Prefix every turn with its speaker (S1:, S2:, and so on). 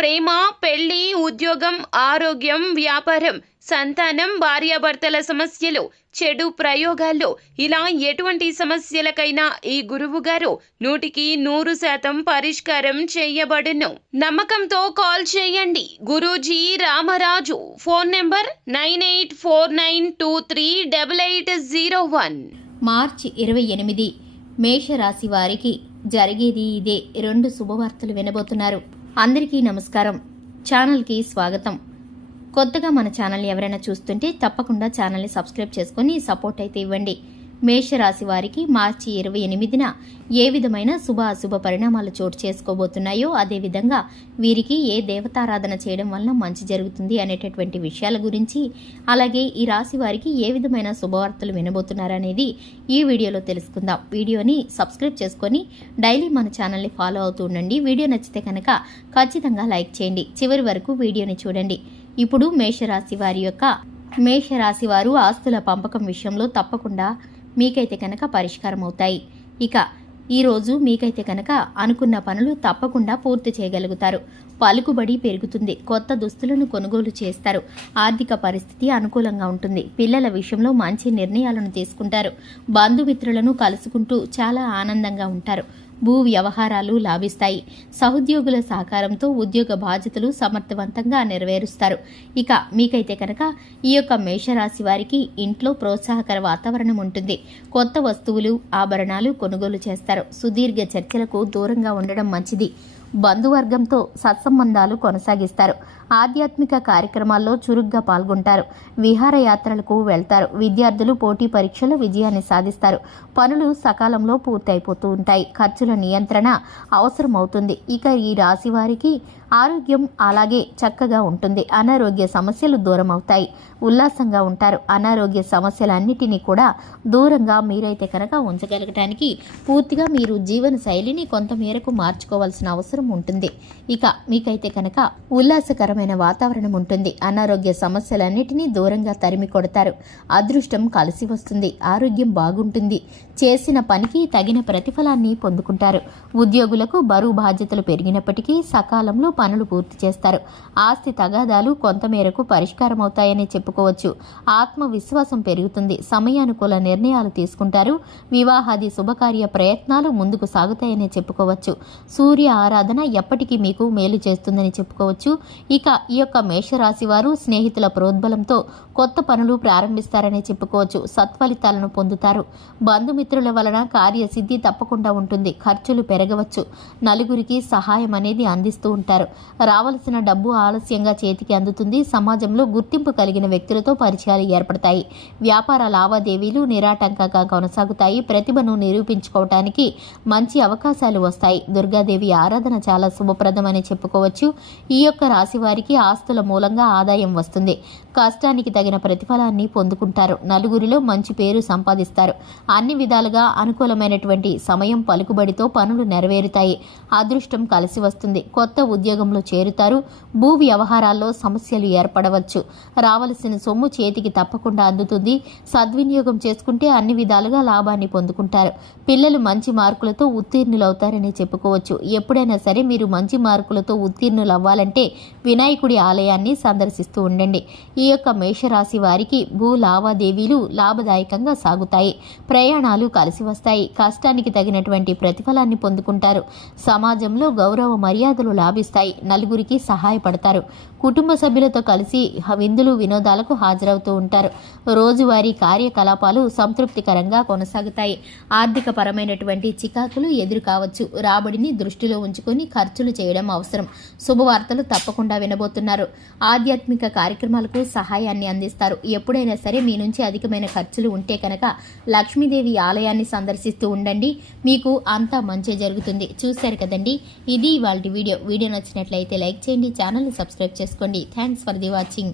S1: ప్రేమ పెళ్ళి ఉద్యోగం ఆరోగ్యం వ్యాపారం సంతానం భార్యాభర్తల సమస్యలు చెడు ప్రయోగాల్లో. ఇలా ఎటువంటి సమస్యలకైనా ఈ గురువు గారు నూటికి నూరు శాతం పరిష్కారం చేయబడును. నమ్మకంతో కాల్ చేయండి. Guruji Ramaraju. Phone number nine eight four nine two three double eight zero one.
S2: మార్చి ఇరవై ఎనిమిది. మేషరాశి వారికి జరిగేది ఇదే. రెండు శుభవార్తలు వినబోతున్నారు. అందరికీ నమస్కారం. ఛానల్కి స్వాగతం. కొత్తగా మన ఛానల్ ఎవరైనా చూస్తుంటే తప్పకుండా ఛానల్ని సబ్స్క్రైబ్ చేసుకొని సపోర్ట్ అయితే ఇవ్వండి. మేషరాశి వారికి మార్చి ఇరవై ఎనిమిదిన ఏ విధమైన శుభ అశుభ పరిణామాలు చోటు చేసుకోబోతున్నాయో అదేవిధంగా వీరికి ఏ దేవతారాధన చేయడం వలన మంచి జరుగుతుంది అనేటటువంటి విషయాల గురించి అలాగే ఈ రాశి వారికి ఏ విధమైన శుభవార్తలు వినబోతున్నారనేది ఈ వీడియోలో తెలుసుకుందాం. వీడియోని సబ్స్క్రైబ్ చేసుకొని డైలీ మన ఛానల్ని ఫాలో అవుతూ ఉండండి. వీడియో నచ్చితే కనుక ఖచ్చితంగా లైక్ చేయండి. చివరి వరకు వీడియోని చూడండి. ఇప్పుడు మేషరాశి వారి యొక్క మేషరాశి వారు ఆస్తుల పంపకం విషయంలో తప్పకుండా మీకైతే కనుక పరిష్కారం అవుతాయి ఇక ఈరోజు మీకైతే కనుక అనుకున్న పనులు తప్పకుండా పూర్తి చేయగలుగుతారు. పలుకుబడి పెరుగుతుంది. కొత్త దుస్తులను కొనుగోలు చేస్తారు. ఆర్థిక పరిస్థితి అనుకూలంగా ఉంటుంది. పిల్లల విషయంలో మంచి నిర్ణయాలను తీసుకుంటారు. బంధుమిత్రులను కలుసుకుంటూ చాలా ఆనందంగా ఉంటారు. భూ వ్యవహారాలు లాభిస్తాయి. సహోద్యోగుల సహకారంతో ఉద్యోగ బాధ్యతలు సమర్థవంతంగా నెరవేరుస్తారు. ఇక మీకైతే కనుక ఈ యొక్క మేషరాశి వారికి ఇంట్లో ప్రోత్సాహకర వాతావరణం ఉంటుంది. కొత్త వస్తువులు ఆభరణాలు కొనుగోలు చేస్తారు. సుదీర్ఘ చర్చలకు దూరంగా ఉండడం మంచిది. బంధువర్గంతో సత్సంబంధాలు కొనసాగిస్తారు. ఆధ్యాత్మిక కార్యక్రమాల్లో చురుగ్గా పాల్గొంటారు. విహారయాత్రలకు వెళ్తారు. విద్యార్థులు పోటీ పరీక్షలు విజయాన్ని సాధిస్తారు. పనులు సకాలంలో పూర్తయిపోతూ ఉంటాయి. ఖర్చుల నియంత్రణ అవసరమవుతుంది. ఇక ఈ రాశి వారికి ఆరోగ్యం అలాగే చక్కగా ఉంటుంది. అనారోగ్య సమస్యలు దూరం అవుతాయి ఉల్లాసంగా ఉంటారు. అనారోగ్య సమస్యలన్నిటినీ కూడా దూరంగా మీరైతే కనుక ఉంచగలగటానికి పూర్తిగా మీరు జీవన శైలిని కొంతమేరకు మార్చుకోవాల్సిన అవసరం ఉంటుంది. ఇక మీకైతే కనుక ఉల్లాసకరమైన వాతావరణం ఉంటుంది. అనారోగ్య సమస్యలన్నిటినీ దూరంగా తరిమి కొడతారు. అదృష్టం కలిసి వస్తుంది. ఆరోగ్యం బాగుంటుంది. చేసిన పనికి తగిన ప్రతిఫలాన్ని పొందుకుంటారు. ఉద్యోగులకు బరువు బాధ్యతలు పెరిగినప్పటికీ సకాలంలో పనులు పూర్తి చేస్తారు. ఆస్తి తగాదాలు కొంతమేరకు పరిష్కారమవుతాయని చెప్పుకోవచ్చు. ఆత్మవిశ్వాసం పెరుగుతుంది. సమయానుకూల నిర్ణయాలు తీసుకుంటారు. వివాహాది శుభకార్య ప్రయత్నాలు ముందుకు సాగుతాయని చెప్పుకోవచ్చు. సూర్య ఆరాధన ఎప్పటికీ మీకు మేలు చేస్తుందని చెప్పుకోవచ్చు. ఇక ఈ యొక్క మేషరాశి వారు స్నేహితుల ప్రోద్బలంతో కొత్త పనులు ప్రారంభిస్తారని చెప్పుకోవచ్చు. సత్ఫలితాలను పొందుతారు. బంధుమిత్రుల వలన కార్యసిద్ధి తప్పకుండా ఉంటుంది. ఖర్చులు పెరగవచ్చు. నలుగురికి సహాయం అనేది అందిస్తూ ఉంటారు. రావలసిన డబ్బు ఆలస్యంగా చేతికి అందుతుంది. సమాజంలో గుర్తింపు కలిగిన వ్యక్తులతో పరిచయాలు ఏర్పడతాయి. వ్యాపార లావాదేవీలు నిరాటంకంగా కొనసాగుతాయి. ప్రతిభను నిరూపించుకోవటానికి మంచి అవకాశాలు వస్తాయి. దుర్గాదేవి ఆరాధన చాలా శుభప్రదమని చెప్పుకోవచ్చు. ఈ యొక్క రాశి వారికి ఆస్తుల మూలంగా ఆదాయం వస్తుంది. కష్టానికి తగిన ప్రతిఫలాన్ని పొందుకుంటారు. నలుగురిలో మంచి పేరు సంపాదిస్తారు. అన్ని విధాలుగా అనుకూలమైనటువంటి సమయం పలుకుబడితో పనులు నెరవేరుతాయి. అదృష్టం కలిసి వస్తుంది. కొత్త ఉద్యోగంలో చేరుతారు. భూ వ్యవహారాల్లో సమస్యలు ఏర్పడవచ్చు. రావలసిన సొమ్ము చేతికి తప్పకుండా అందుతుంది. సద్వినియోగం చేసుకుంటే అన్ని విధాలుగా లాభాన్ని పొందుకుంటారు. పిల్లలు మంచి మార్కులతో ఉత్తీర్ణులవుతారని చెప్పుకోవచ్చు. ఎప్పుడైనా సరే మీరు మంచి మార్కులతో ఉత్తీర్ణులు అవ్వాలంటే వినాయకుడి ఆలయాన్ని సందర్శిస్తూ ఉండండి. ఈ యొక్క మేషరాశి వారికి భూ లావాదేవీలు లాభదాయకంగా సాగుతాయి. ప్రయాణాలు కలిసి వస్తాయి. కష్టానికి తగినటువంటి ప్రతిఫలాన్ని పొందుకుంటారు. సమాజంలో గౌరవ మర్యాదలు లాభిస్తాయి. నలుగురికి సహాయపడతారు. కుటుంబ సభ్యులతో కలిసి విందులు వినోదాలకు హాజరవుతూ ఉంటారు. రోజువారీ కార్యకలాపాలు సంతృప్తికరంగా కొనసాగుతాయి. ఆర్థిక పరమైనటువంటి చికాకులు ఎదురు కావచ్చు. రాబడిని దృష్టిలో ఉంచుకొని ఖర్చులు చేయడం అవసరం. శుభవార్తలు తప్పకుండా వినబోతున్నారు. ఆధ్యాత్మిక కార్యక్రమాలకు సహాయాన్ని అందిస్తారు. ఎప్పుడైనా సరే మీ నుంచి అధికమైన ఖర్చులు ఉంటే కనుక లక్ష్మీదేవి ఆలయాన్ని సందర్శిస్తూ ఉండండి. మీకు అంతా మంచి జరుగుతుంది. చూశారు కదండి? ఇది ఇవాళ వీడియో. వీడియో నచ్చినట్లయితే లైక్ చేయండి ఛానల్ని సబ్స్క్రైబ్ చేసుకోండి. Thanks for the watching